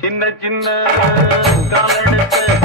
சின்ன சின்ன காலெடுத்து